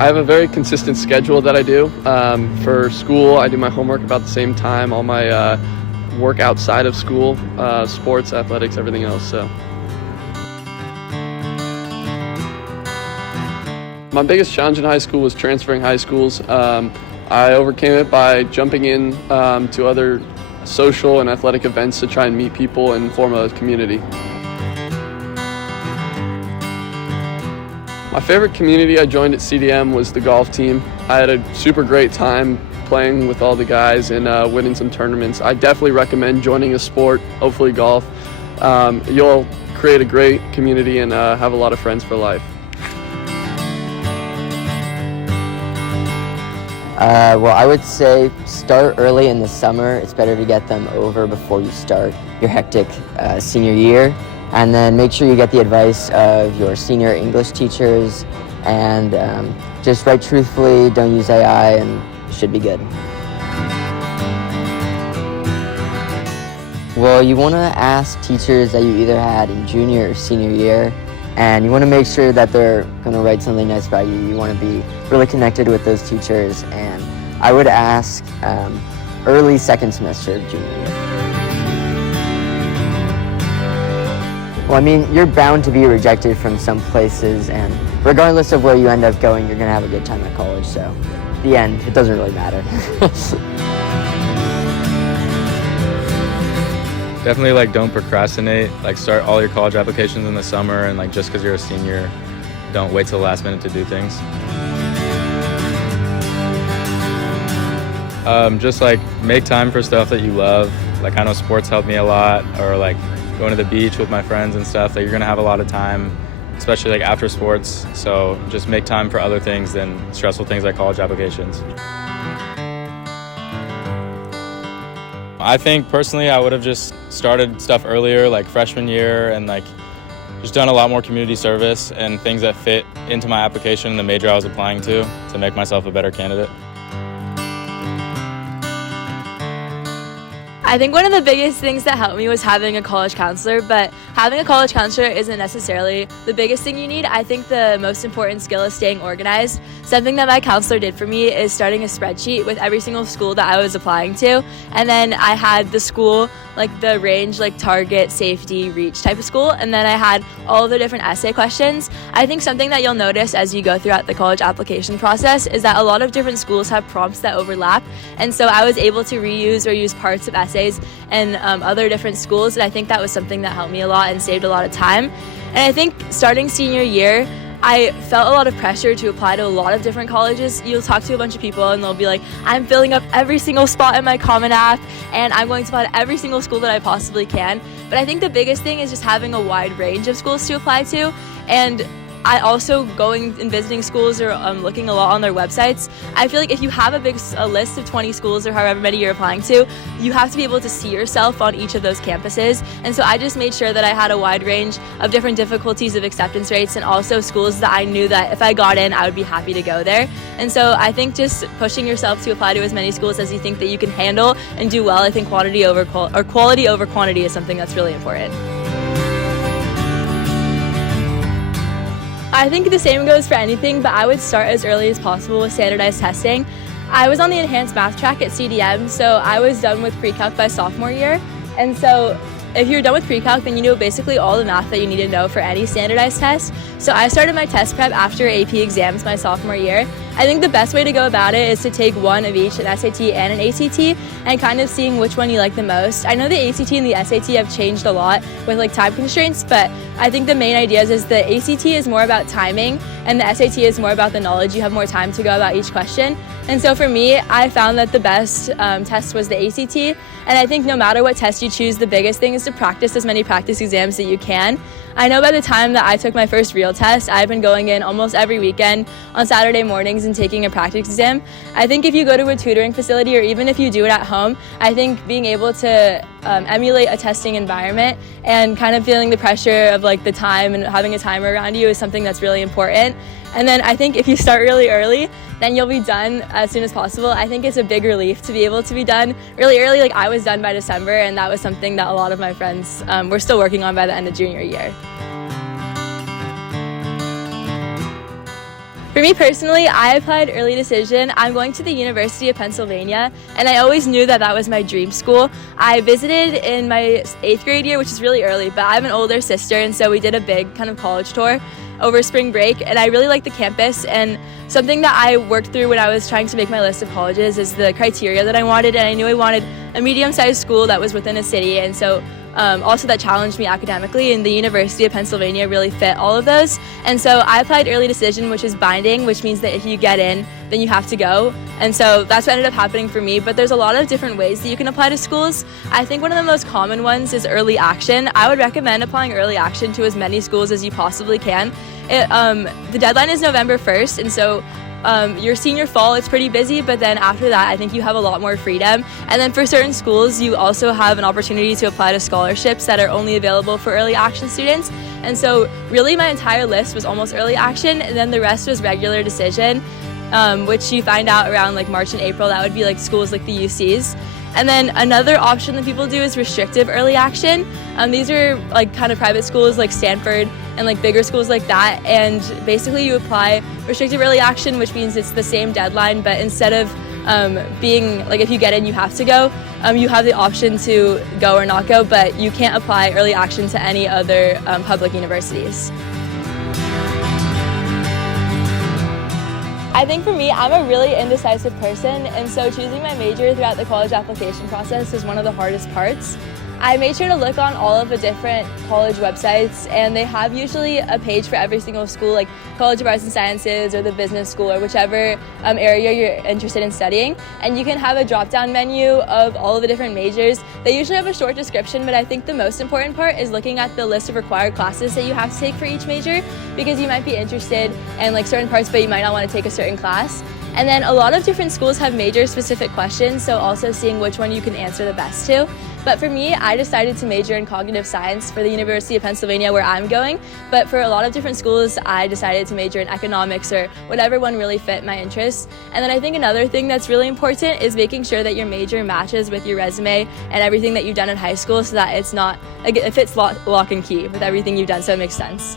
I have a very consistent schedule that I do. For school, I do my homework about the same time, all my work outside of school, sports, athletics, everything else. So my biggest challenge in high school was transferring high schools. I overcame it by jumping in to other social and athletic events to try and meet people and form a community. My favorite community I joined at CDM was the golf team. I had a super great time playing with all the guys and winning some tournaments. I definitely recommend joining a sport, hopefully golf. You'll create a great community and have a lot of friends for life. Well, I would say start early in the summer. It's better to get them over before you start your hectic senior year. And then make sure you get the advice of your senior English teachers and just write truthfully, don't use AI, and you should be good. Well, you want to ask teachers that you either had in junior or senior year, and you want to make sure that they're going to write something nice about you. You want to be really connected with those teachers, and I would ask early second semester of junior year. Well, I mean, you're bound to be rejected from some places, and regardless of where you end up going, you're going to have a good time at college, so at the end, it doesn't really matter. Definitely don't procrastinate, start all your college applications in the summer, and just because you're a senior, don't wait till the last minute to do things. Just make time for stuff that you love. I know sports helped me a lot, or going to the beach with my friends and stuff. You're gonna have a lot of time, especially after sports, so just make time for other things than stressful things like college applications. I think personally I would have just started stuff earlier, freshman year, and just done a lot more community service and things that fit into my application and the major I was applying to make myself a better candidate. I think one of the biggest things that helped me was having a college counselor, but having a college counselor isn't necessarily the biggest thing you need. I think the most important skill is staying organized. Something that my counselor did for me is starting a spreadsheet with every single school that I was applying to, and then I had the school, the range, target, safety, reach type of school, and then I had all of the different essay questions. I think something that you'll notice as you go throughout the college application process is that a lot of different schools have prompts that overlap, and so I was able to reuse or use parts of essays and other different schools, and I think that was something that helped me a lot and saved a lot of time. And I think starting senior year, I felt a lot of pressure to apply to a lot of different colleges. You'll talk to a bunch of people and they'll be like, I'm filling up every single spot in my Common App and I'm going to apply to every single school that I possibly can. But I think the biggest thing is just having a wide range of schools to apply to, and I also going and visiting schools or looking a lot on their websites. I feel like if you have a list of 20 schools or however many you're applying to, you have to be able to see yourself on each of those campuses. And so I just made sure that I had a wide range of different difficulties of acceptance rates and also schools that I knew that if I got in, I would be happy to go there. And so I think just pushing yourself to apply to as many schools as you think that you can handle and do well, I think quality over quantity is something that's really important. I think the same goes for anything, but I would start as early as possible with standardized testing. I was on the enhanced math track at CDM, so I was done with pre-calc by sophomore year. And so if you're done with pre-calc, then you know basically all the math that you need to know for any standardized test. So I started my test prep after AP exams my sophomore year. I think the best way to go about it is to take one of each, an SAT and an ACT, and kind of seeing which one you like the most. I know the ACT and the SAT have changed a lot with time constraints, but I think the main ideas is the ACT is more about timing and the SAT is more about the knowledge. You have more time to go about each question. And so for me, I found that the best test was the ACT. And I think no matter what test you choose, the biggest thing is to practice as many practice exams that you can. I know by the time that I took my first real test, I've been going in almost every weekend on Saturday mornings and taking a practice exam. I think if you go to a tutoring facility or even if you do it at home, I think being able to emulate a testing environment and kind of feeling the pressure of the time and having a timer around you is something that's really important. And then I think if you start really early, then you'll be done as soon as possible. I think it's a big relief to be able to be done really early. I was done by December, and that was something that a lot of my friends were still working on by the end of junior year. For me personally, I applied early decision. I'm going to the University of Pennsylvania, and I always knew that that was my dream school. I visited in my 8th grade year, which is really early, but I have an older sister, and so we did a big kind of college tour over spring break, and I really liked the campus. And something that I worked through when I was trying to make my list of colleges is the criteria that I wanted, and I knew I wanted a medium-sized school that was within a city, and so also that challenged me academically, and the University of Pennsylvania really fit all of those. And so I applied early decision, which is binding, which means that if you get in, then you have to go. And so that's what ended up happening for me. But there's a lot of different ways that you can apply to schools. I think one of the most common ones is early action. I would recommend applying early action to as many schools as you possibly can. The deadline is November 1st, and so your senior fall, it's pretty busy, but then after that, I think you have a lot more freedom. And then for certain schools, you also have an opportunity to apply to scholarships that are only available for early action students. And so really my entire list was almost early action, and then the rest was regular decision, which you find out around like March and April. That would be like schools like the UCs. And then another option that people do is restrictive early action. These are like kind of private schools like Stanford and like bigger schools like that. And basically you apply restrictive early action, which means it's the same deadline, but instead of being like if you get in, you have to go, you have the option to go or not go, but you can't apply early action to any other public universities. I think for me, I'm a really indecisive person, and so choosing my major throughout the college application process is one of the hardest parts. I made sure to look on all of the different college websites, and they have usually a page for every single school, like College of Arts and Sciences or the business school or whichever area you're interested in studying. And you can have a drop-down menu of all of the different majors. They usually have a short description, but I think the most important part is looking at the list of required classes that you have to take for each major, because you might be interested in like certain parts, but you might not want to take a certain class. And then a lot of different schools have major-specific questions, so also seeing which one you can answer the best to. But for me, I decided to major in cognitive science for the University of Pennsylvania where I'm going. But for a lot of different schools, I decided to major in economics or whatever one really fit my interests. And then I think another thing that's really important is making sure that your major matches with your resume and everything that you've done in high school, so that it's not, it fits lock and key with everything you've done, so it makes sense.